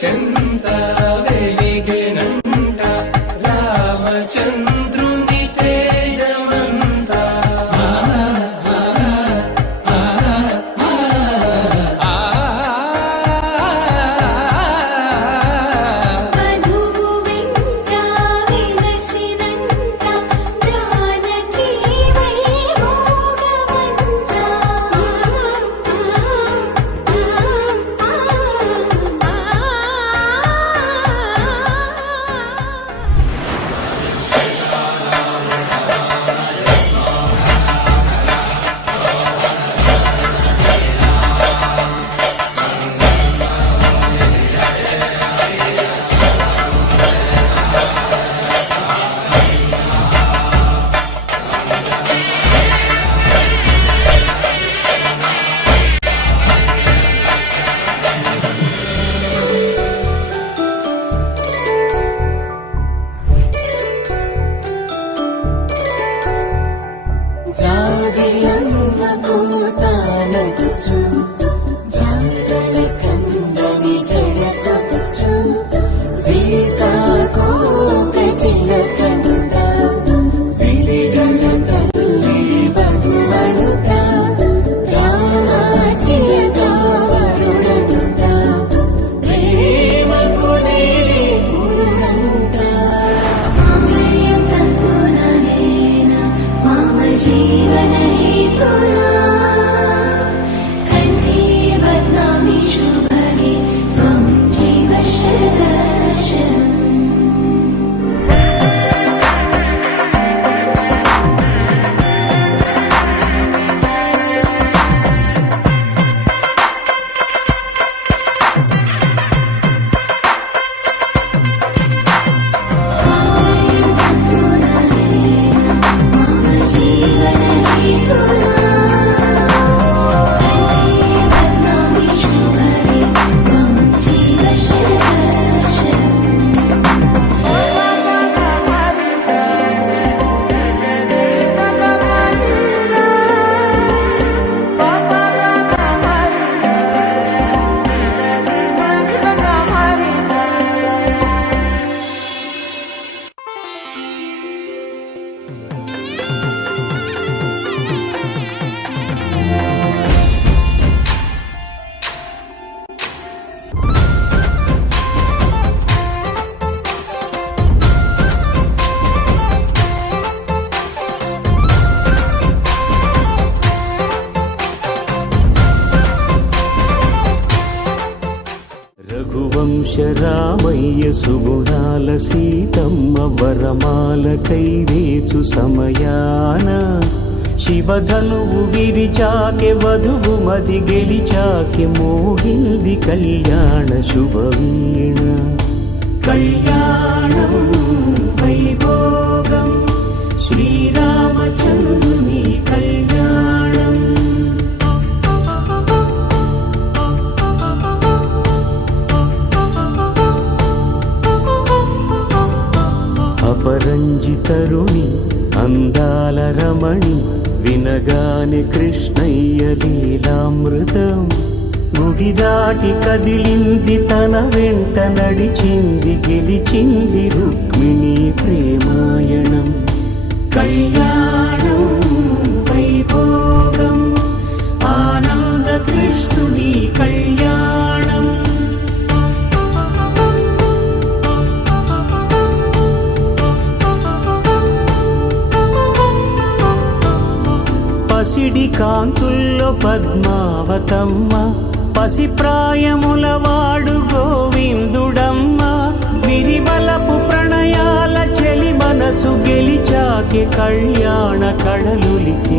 చెంత వెలిగెనంట రామచంద్రుని తేజమంతా. మధువు వెంట విలసినంట జానకి వైభోగమంట. జాగయమ్మ కోతానగుచు జాగల కందని జగకొచ్చు సీతాకోక చిలకనుట సిరిగల తల్లి వధువనుట రామాచిలక వరుడనుట ప్రేమకు నేడి పురుడంట. మామయ్యం తక్కువనేన మామ జీవన హేతునా కంఠే బద్నామి శుభగే త్వం జీవ శరదర్శనం. మామయ్యం తక్కువనేన మామ జీవన హేతునా కంఠే బద్నామి శుభగే త్వం జీవ శరదర్శనం. రఘువంశ రామయ్య సుగుణాల సీతమ్మ వరమాల కైవేచు సమయాన శివధనువు విరిచాకె వధువు మది గెలిచాకె మోగింది కళ్యాణ శుభవీణ. కళ్యాణం వైభోగం శ్రీరామచంద్రుని కళ్యాణం. అపరంజి తరుణి అందాల రమణి వినగానే కృష్ణయ్య లీలామృతం. గుడి దాటి కదిలింది తన వెంట నడిచింది గెలిచింది రుక్మిణి ప్రేమాయణం. కళ్యాణం వైభోగం ఆనంద కృష్ణుని కళ్యాణం. పసిడి కాంతుల్లో పద్మావతమ్మ పసిప్రాయముల వాడు గోవిందుడమ్మ. విరివలపు ప్రణయాల చెలి మనసు గెలిచాకె కళ్యాణ కళలులికినాడమ్మ.